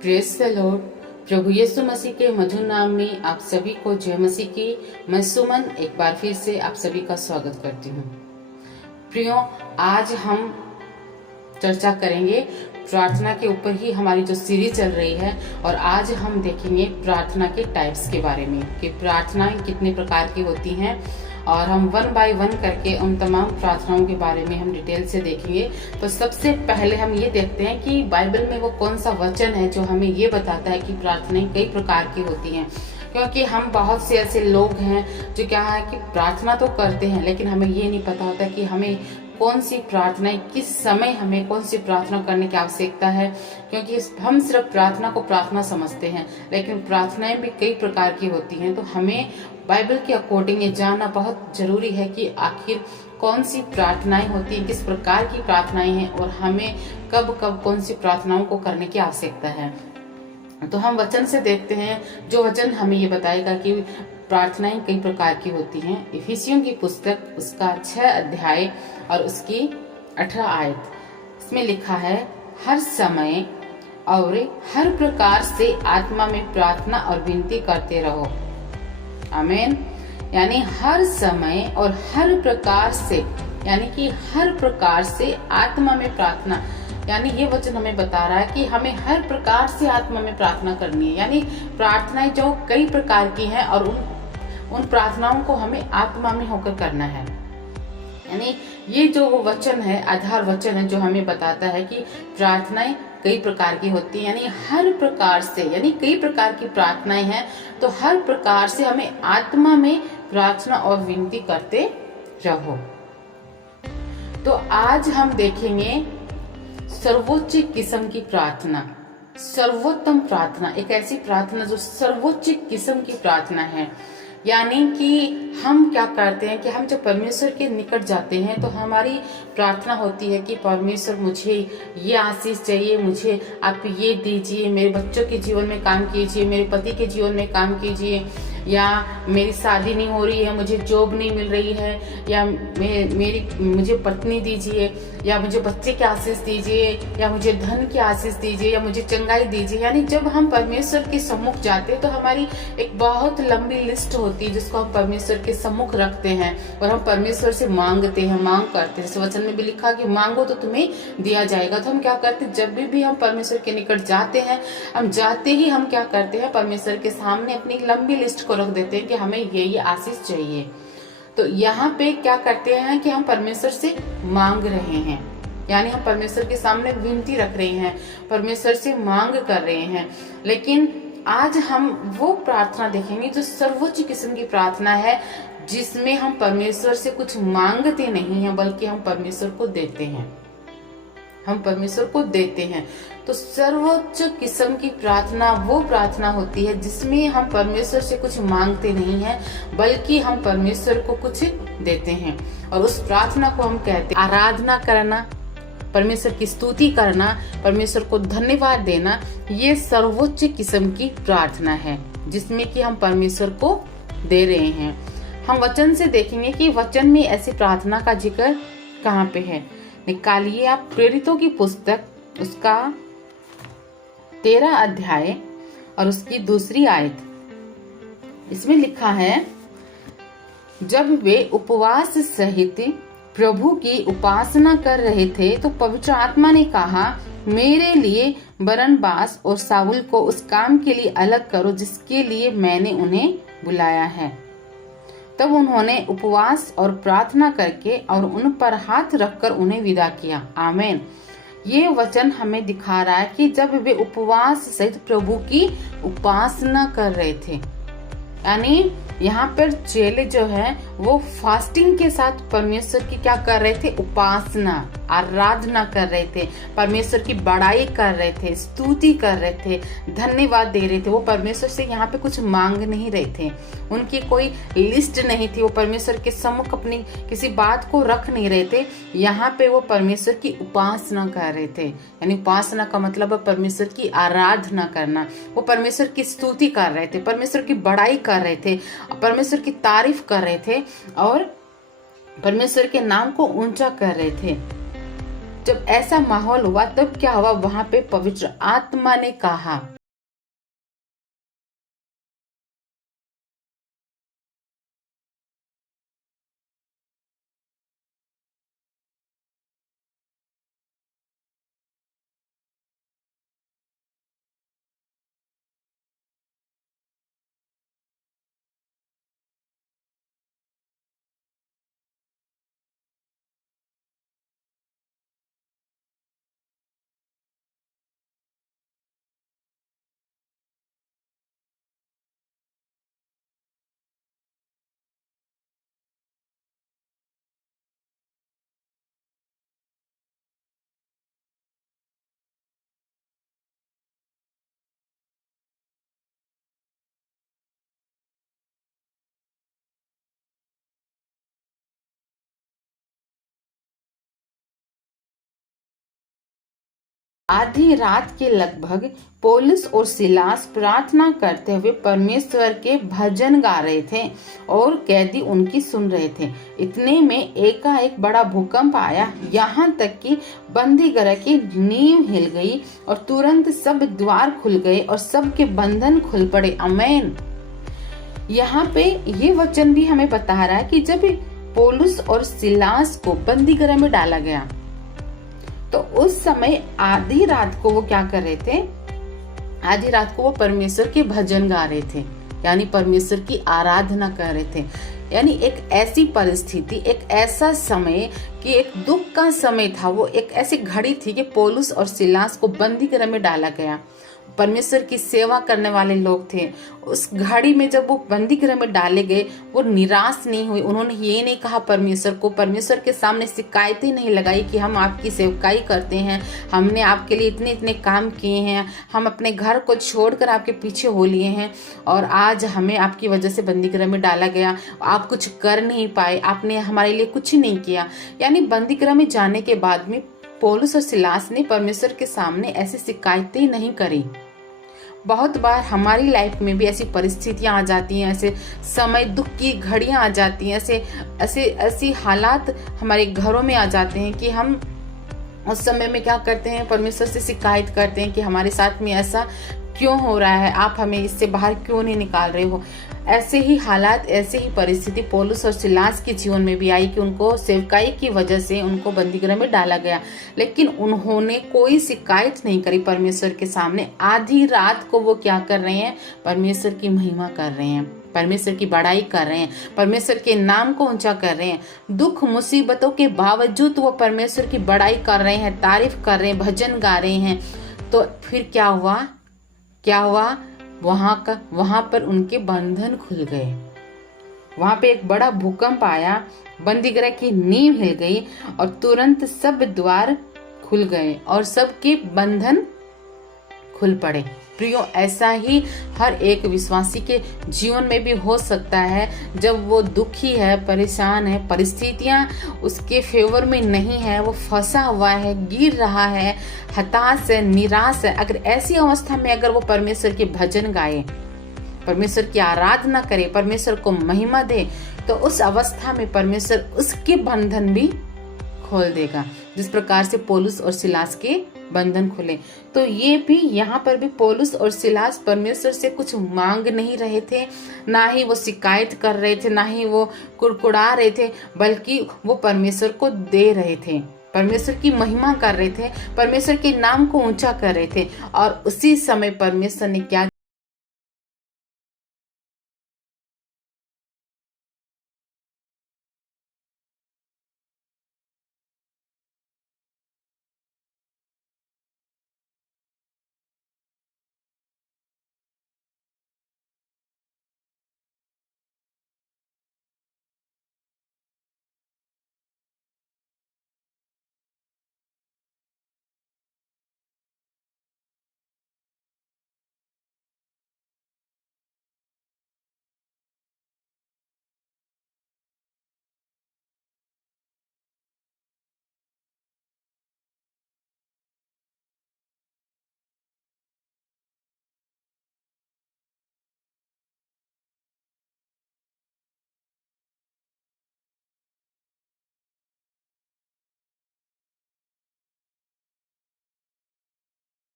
Praise the lord. प्रभु यीशु मसीह के मधुर नाम में आप सभी को जय मसीह की। मैं सुमन एक बार फिर से आप सभी का स्वागत करती हूँ। प्रियो, आज हम चर्चा करेंगे प्रार्थना के ऊपर ही हमारी जो सीरीज चल रही है, और आज हम देखेंगे प्रार्थना के टाइप्स के बारे में कि प्रार्थनाएं कितने प्रकार की होती हैं, और हम वन बाय वन करके उन तमाम प्रार्थनाओं के बारे में हम डिटेल से देखेंगे। तो सबसे पहले हम ये देखते हैं कि बाइबल में वो कौन सा वचन है जो हमें ये बताता है कि प्रार्थनाएं कई प्रकार की होती हैं। क्योंकि हम बहुत से ऐसे लोग हैं जो क्या है कि प्रार्थना तो करते हैं, लेकिन हमें ये नहीं पता होता कि हमें कौन सी प्रार्थनाएं, किस समय हमें कौन सी प्रार्थना करने की आवश्यकता है। क्योंकि हम सिर्फ प्रार्थना को प्रार्थना समझते हैं, लेकिन प्रार्थनाएं भी कई प्रकार की होती हैं। तो हमें बाइबल के अकॉर्डिंग ये जानना बहुत जरूरी है कि आखिर कौन सी प्रार्थनाएं होती हैं, किस प्रकार की प्रार्थनाएं हैं, और हमें कब कब कौन सी प्रार्थनाओं को करने की आवश्यकता है। तो हम वचन से देखते हैं, जो वचन हमें ये बताएगा कि प्रार्थनाएं कई प्रकार की होती हैं। इफिसियों की पुस्तक उसका 6 अध्याय और उसकी 18 आयत, इसमें लिखा है, हर समय और हर प्रकार से आत्मा में प्रार्थना और विनती करते रहो। आमीन। यानी हर समय और हर प्रकार से, यानी कि हर प्रकार से आत्मा में प्रार्थना, यानी ये वचन हमें बता रहा है कि हमें हर प्रकार से आत्मा में प्रार्थना करनी है। यानी प्रार्थनाएं जो कई प्रकार की हैं, और उन प्रार्थनाओं को हमें आत्मा में होकर करना है। यानी ये जो वचन है, आधार वचन है, जो हमें बताता है कि प्रार्थनाएं कई प्रकार की होती है। यानी हर प्रकार से, यानी कई प्रकार की प्रार्थनाएं हैं, तो हर प्रकार से हमें आत्मा में प्रार्थना और विनती करते रहो। तो आज हम देखेंगे सर्वोच्च किस्म की प्रार्थना, सर्वोत्तम प्रार्थना, एक ऐसी प्रार्थना जो सर्वोच्च किस्म की प्रार्थना है। यानी कि हम क्या करते हैं कि हम जब परमेश्वर के निकट जाते हैं तो हमारी प्रार्थना होती है कि परमेश्वर मुझे ये आशीष चाहिए, मुझे आप ये दीजिए, मेरे बच्चों के जीवन में काम कीजिए, मेरे पति के जीवन में काम कीजिए, या मेरी शादी नहीं हो रही है, मुझे जॉब नहीं मिल रही है, या मुझे पत्नी दीजिए, या मुझे बच्चे की आशीष दीजिए, या मुझे धन की आशीष दीजिए, या मुझे चंगाई दीजिए। यानी जब हम परमेश्वर के सम्मुख जाते हैं तो हमारी एक बहुत लंबी लिस्ट होती है जिसको हम परमेश्वर के सम्मुख रखते हैं, और हम परमेश्वर से मांगते हैं, मांग करते हैं। जैसे वचन में भी लिखा कि मांगो तो तुम्हें दिया जाएगा। तो हम क्या करते हैं, जब भी हम परमेश्वर के निकट जाते हैं, हम जाते ही हम क्या करते हैं, परमेश्वर के सामने अपनी लंबी लिस्ट को रख देते हैं कि हमें ये आशीष चाहिए। तो यहाँ पे क्या करते हैं कि हम परमेश्वर से मांग रहे हैं, यानी हम परमेश्वर के सामने विनती रख रहे हैं, परमेश्वर से मांग कर रहे हैं। लेकिन आज हम वो प्रार्थना देखेंगे जो सर्वोच्च किस्म की प्रार्थना है, जिसमें हम परमेश्वर से कुछ मांगते नहीं हैं, बल्कि हम परमेश्वर को देते हैं, हम परमेश्वर को देते हैं। तो सर्वोच्च किस्म की प्रार्थना वो प्रार्थना होती है जिसमें हम परमेश्वर से कुछ मांगते नहीं हैं, बल्कि हम परमेश्वर को कुछ देते हैं। और उस प्रार्थना को हम कहते हैं आराधना करना, परमेश्वर की स्तुति करना, परमेश्वर को धन्यवाद देना। ये सर्वोच्च किस्म की प्रार्थना है जिसमें कि हम परमेश्वर को दे रहे हैं। हम वचन से देखेंगे कि वचन में ऐसी प्रार्थना का जिक्र कहाँ पे है। निकालिए आप प्रेरितों की पुस्तक उसका 13 अध्याय और उसकी 2 आयत। इसमें लिखा है, जब वे उपवास सहित प्रभु की उपासना कर रहे थे तो पवित्र आत्मा ने कहा, मेरे लिए बरनबास और शाऊल को उस काम के लिए अलग करो जिसके लिए मैंने उन्हें बुलाया है। तब उन्होंने उपवास और प्रार्थना करके और उन पर हाथ रखकर उन्हें विदा किया। आमीन। ये वचन हमें दिखा रहा है कि जब वे उपवास सहित प्रभु की उपासना कर रहे थे, यानी यहाँ पर चेले जो है वो फास्टिंग के साथ परमेश्वर की क्या कर रहे थे, उपासना, आराधना कर रहे थे, परमेश्वर की बड़ाई कर रहे थे, स्तुति कर रहे थे, धन्यवाद दे रहे थे। वो परमेश्वर से यहाँ पे कुछ मांग नहीं रहे थे, उनकी कोई लिस्ट नहीं थी, वो परमेश्वर के सम्मुख अपनी किसी बात को रख नहीं रहे थे। यहाँ पे वो परमेश्वर की उपासना कर रहे थे, यानी उपासना का मतलब है परमेश्वर की आराधना करना। वो परमेश्वर की स्तुति कर रहे थे, परमेश्वर की बड़ाई कर रहे थे, परमेश्वर की तारीफ कर रहे थे, और परमेश्वर के नाम को ऊंचा कर रहे थे। जब ऐसा माहौल हुआ तब क्या हुआ, वहां पे पवित्र आत्मा ने कहा, आधी रात के लगभग पौलुस और सिलास प्रार्थना करते हुए परमेश्वर के भजन गा रहे थे और कैदी उनकी सुन रहे थे। इतने में एकाएक बड़ा भूकंप आया, यहाँ तक कि बंदी गृह की नींव हिल गई और तुरंत सब द्वार खुल गए और सबके बंधन खुल पड़े। आमीन। यहाँ पे ये वचन भी हमें बता रहा है कि जब पौलुस और सिलास को बंदी गृह में डाला गया तो उस समय आधी रात को वो क्या कर रहे थे, आधी रात को वो परमेश्वर के भजन गा रहे थे, यानी परमेश्वर की आराधना कर रहे थे। यानी एक ऐसी परिस्थिति, एक ऐसा समय कि एक दुख का समय था, वो एक ऐसी घड़ी थी कि पौलुस और सिलास को बंदी गृह में डाला गया। परमेश्वर की सेवा करने वाले लोग थे। उस घड़ी में जब वो बंदी गृह में डाले गए, वो निराश नहीं हुए। उन्होंने ये नहीं कहा परमेश्वर को, परमेश्वर के सामने शिकायतें नहीं लगाई कि हम आपकी सेवकाई करते हैं, हमने आपके लिए इतने इतने काम किए हैं, हम अपने घर को छोड़कर आपके पीछे हो लिए हैं और आज हमें आपकी वजह से बंदी गृह में डाला गया, आप कुछ कर नहीं पाए, आपने हमारे लिए कुछ नहीं किया। यानी बंदी गृह में जाने के बाद में पौलुस और सिलास ने परमेश्वर के सामने ऐसी शिकायतें नहीं करी। बहुत बार हमारी लाइफ में भी ऐसी परिस्थितियां आ जाती हैं, ऐसे समय, दुख की घड़ियां आ जाती हैं, ऐसी हालात हमारे घरों में आ जाते हैं कि हम उस समय में क्या करते हैं, परमेश्वर से शिकायत करते हैं कि हमारे साथ में ऐसा क्यों हो रहा है, आप हमें इससे बाहर क्यों नहीं निकाल रहे हो। ऐसे ही हालात, ऐसे ही परिस्थिति पौलुस और सिलास के जीवन में भी आई कि उनको सेवकाई की वजह से उनको बंदीगृह में डाला गया, लेकिन उन्होंने कोई शिकायत नहीं करी परमेश्वर के सामने। आधी रात को वो क्या कर रहे हैं, परमेश्वर की महिमा कर रहे हैं, परमेश्वर की बड़ाई कर रहे हैं, परमेश्वर के नाम को ऊंचा कर रहे हैं। दुख मुसीबतों के बावजूद वो परमेश्वर की बड़ाई कर रहे हैं, तारीफ कर रहे हैं, भजन गा रहे हैं। तो फिर क्या हुआ, वहां पर उनके बंधन खुल गए। वहां पे एक बड़ा भूकंप आया, बंदीगृह की नींव हिल गई और तुरंत सब द्वार खुल गए और सबके बंधन खुल पड़े। प्रियो, ऐसा ही हर एक विश्वासी के जीवन में भी हो सकता है। जब वो दुखी है, परेशान है, परिस्थितियां उसके फेवर में नहीं है, वो फंसा हुआ है, गिर रहा है, हताश है, निराश है, अगर ऐसी अवस्था में अगर वो परमेश्वर के भजन गाए, परमेश्वर की आराधना करे, परमेश्वर को महिमा दे, तो उस अवस्था में परमेश्वर उसके बंधन भी खोल देगा, जिस प्रकार से पौलुस और सिलास के बंधन खुले। तो ये भी यहाँ पर भी पौलुस और सिलास परमेश्वर से कुछ मांग नहीं रहे थे, ना ही वो शिकायत कर रहे थे, ना ही वो कुड़कुड़ा रहे थे, बल्कि वो परमेश्वर को दे रहे थे, परमेश्वर की महिमा कर रहे थे, परमेश्वर के नाम को ऊंचा कर रहे थे। और उसी समय परमेश्वर ने क्या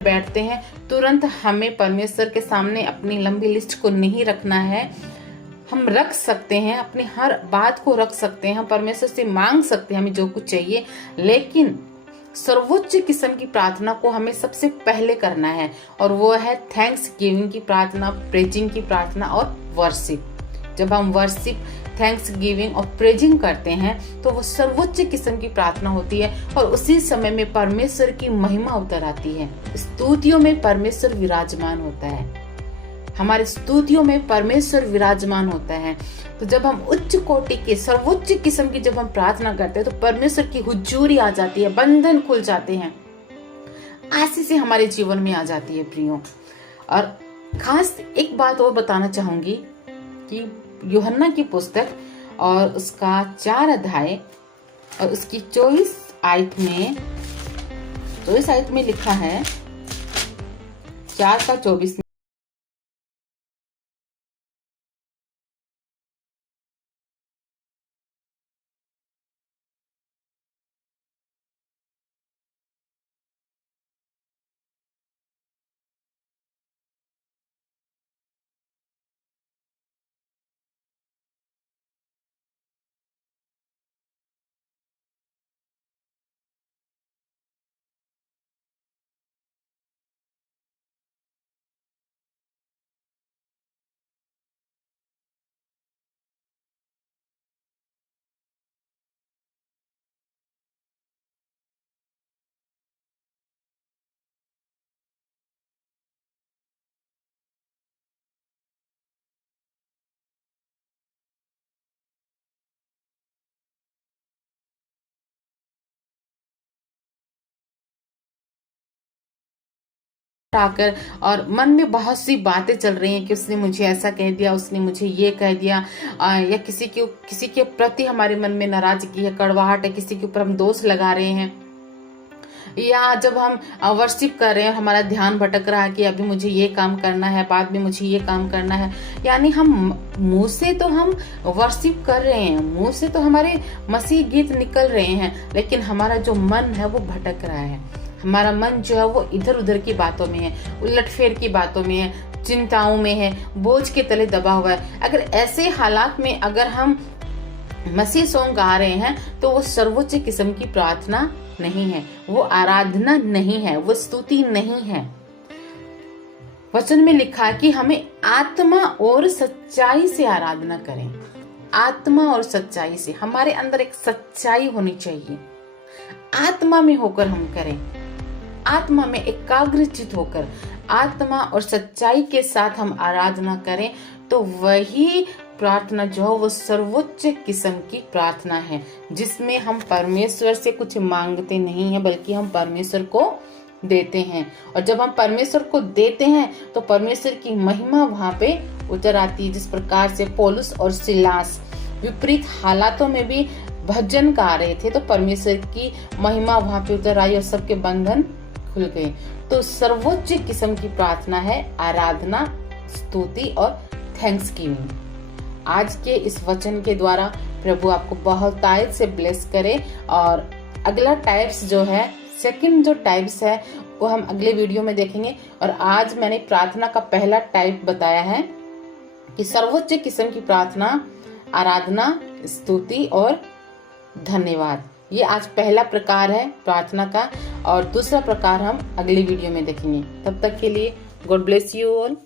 बैठते हैं, तुरंत हमें परमेश्वर के सामने अपनी लंबी लिस्ट को नहीं रखना है। हम रख सकते हैं, अपनी हर बात को रख सकते हैं, हम परमेश्वर से मांग सकते हैं हमें जो कुछ चाहिए, लेकिन सर्वोच्च किस्म की प्रार्थना को हमें सबसे पहले करना है, और वो है थैंक्स गिविंग की प्रार्थना, प्रेजिंग की प्रार्थना और वर्शिप। जब हम वर्शिप, थैंक्स गिविंग और प्रेजिंग करते हैं तो वो सर्वोच्च किस्म की प्रार्थना होती है, और उसी समय में परमेश्वर की महिमा उतर आती है। स्तुतियों में परमेश्वर विराजमान होता है, हमारी स्तुतियों में परमेश्वर विराजमान होता है। तो जब हम उच्च कोटि के सर्वोच्च किस्म की जब हम प्रार्थना करते हैं तो परमेश्वर की हुजूरी आ जाती है, बंधन खुल जाते हैं, आशीष से हमारे जीवन में आ जाती है प्रियो। और खास एक बात और बताना चाहूंगी कि यूहन्ना की पुस्तक और उसका 4 अध्याय और उसकी 24 आयत में लिखा है, 4 का 24 में, आकर और मन में बहुत सी बातें चल रही हैं कि उसने मुझे ऐसा कह दिया, उसने मुझे ये कह दिया, या किसी के प्रति हमारे मन में नाराजगी है, कड़वाहट है, किसी के ऊपर हम दोष लगा रहे हैं, या जब हम वर्शिप कर रहे हैं हमारा ध्यान भटक रहा है कि अभी मुझे ये काम करना है, बाद में मुझे ये काम करना है, यानी हम मुंह से तो हम वर्शिप कर रहे हैं, मुंह से तो हमारे मसीह गीत निकल रहे हैं, लेकिन हमारा जो मन है वो भटक रहा है। हमारा मन जो है वो इधर उधर की बातों में है, उलटफेर की बातों में है, चिंताओं में है, बोझ के तले दबा हुआ है। अगर ऐसे हालात में अगर हम मसीह सॉन्ग गा रहे हैं तो वो सर्वोच्च किस्म की प्रार्थना नहीं है, वो आराधना नहीं है, वो स्तुति नहीं है। वचन में लिखा है कि हमें आत्मा और सच्चाई से आराधना करें। आत्मा और सच्चाई से, हमारे अंदर एक सच्चाई होनी चाहिए, आत्मा में होकर हम करें, आत्मा में एकाग्रचित होकर, आत्मा और सच्चाई के साथ हम आराधना करें, तो वही प्रार्थना जो है वो सर्वोच्च किस्म की प्रार्थना है, जिसमें हम परमेश्वर से कुछ मांगते नहीं है, बल्कि हम परमेश्वर को देते हैं। और जब हम परमेश्वर को देते हैं तो परमेश्वर की महिमा वहां पे उतर आती है। जिस प्रकार से पौलुस और सिलास विपरीत हालातों में भी भजन गा रहे थे तो परमेश्वर की महिमा वहां पे उतर आई और सबके बंधन खुल गए। तो सर्वोच्च किस्म की प्रार्थना है आराधना, स्तुति और थैंक्स गिविंग। आज के इस वचन के द्वारा प्रभु आपको बहुत आयत से ब्लेस करे। और अगला टाइप्स जो है, सेकंड जो टाइप्स है वो हम अगले वीडियो में देखेंगे। और आज मैंने प्रार्थना का पहला टाइप बताया है कि सर्वोच्च किस्म की प्रार्थना आराधना, स्तुति और धन्यवाद। ये आज पहला प्रकार है प्रार्थना का, और दूसरा प्रकार हम अगले वीडियो में देखेंगे। तब तक के लिए गॉड ब्लेस यू ऑल।